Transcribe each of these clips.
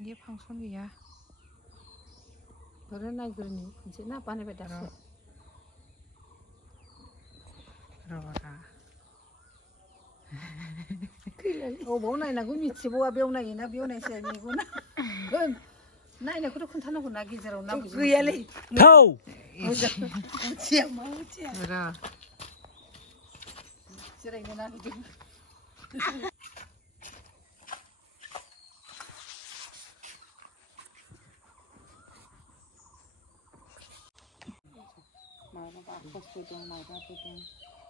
이게 방송이야. 그러나 그러니 이제 나 반에 받았어. 들어봐라. 뭐나 나 그미 집어와 배우나 이나 배우나 있어야니구나. 나이나 그렇군 타는구나 기저로 나 그야래. Thâu. 지야 뭐지야. 그래. 지라 이거 나도 좀. 마라바 코스동 마라바동.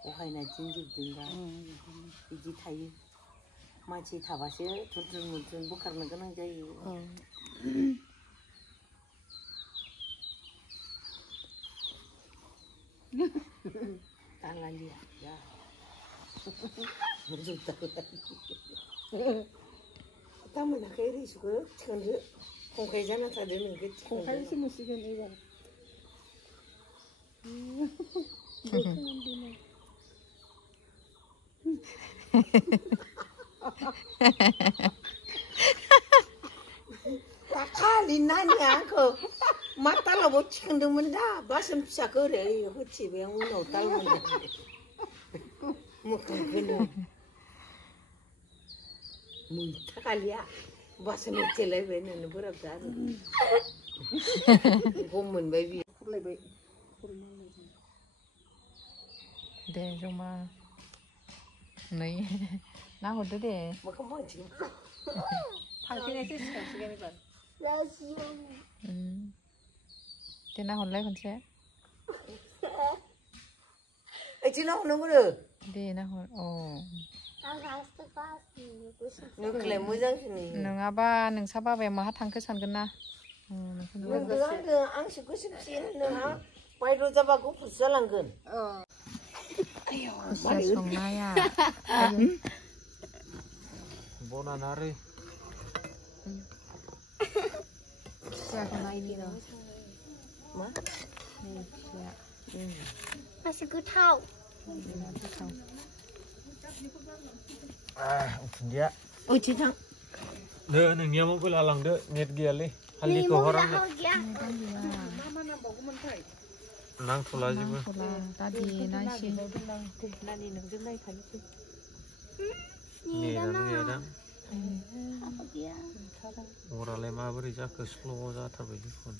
오하이나 진집든가 이지 타요. 마치 타바시 두둔무둔 부카르는 거는 자요. 달라리야. 야. 좋다. 담은 나가 이리시고 지금 공개잖아 다 되는 게 공칼 심으시긴 이거. 다칼린나냐 그 맞달라 못 치근드면 다 말씀 자 그래 그치 왜 오늘 달면 뭐 그거는 뭐 다칼이야 말씀 있지래 왜는 부럽다 고문 베비 네 정말. 네. 나 어때? 뭐 그만 지금 당신의 시간이 봐. thế nào hồi lấy con xe chị nó không được đi nào hồi nó cái mua răng gì nương aba nương saba về mà hát thằng cái sàn gần na nương cái ăn sức sức xin nương hả quay rồi ra bà cũng phải sợ lăng gần xe sông này à Bona nari. xe sông này đi rồi má Masih good how? Dia. ôi chị thằng Đỡ nương nhiều mong cứ là lòng đỡ nhiệt kia đi. Hali ko horang đỡ. Nang thula gì bữa. tadi nasi 나니 너 좀 나이 가지고. Nè nè đó. Apa dia? Ora le ma beri jak ke slow za thar bagi phone.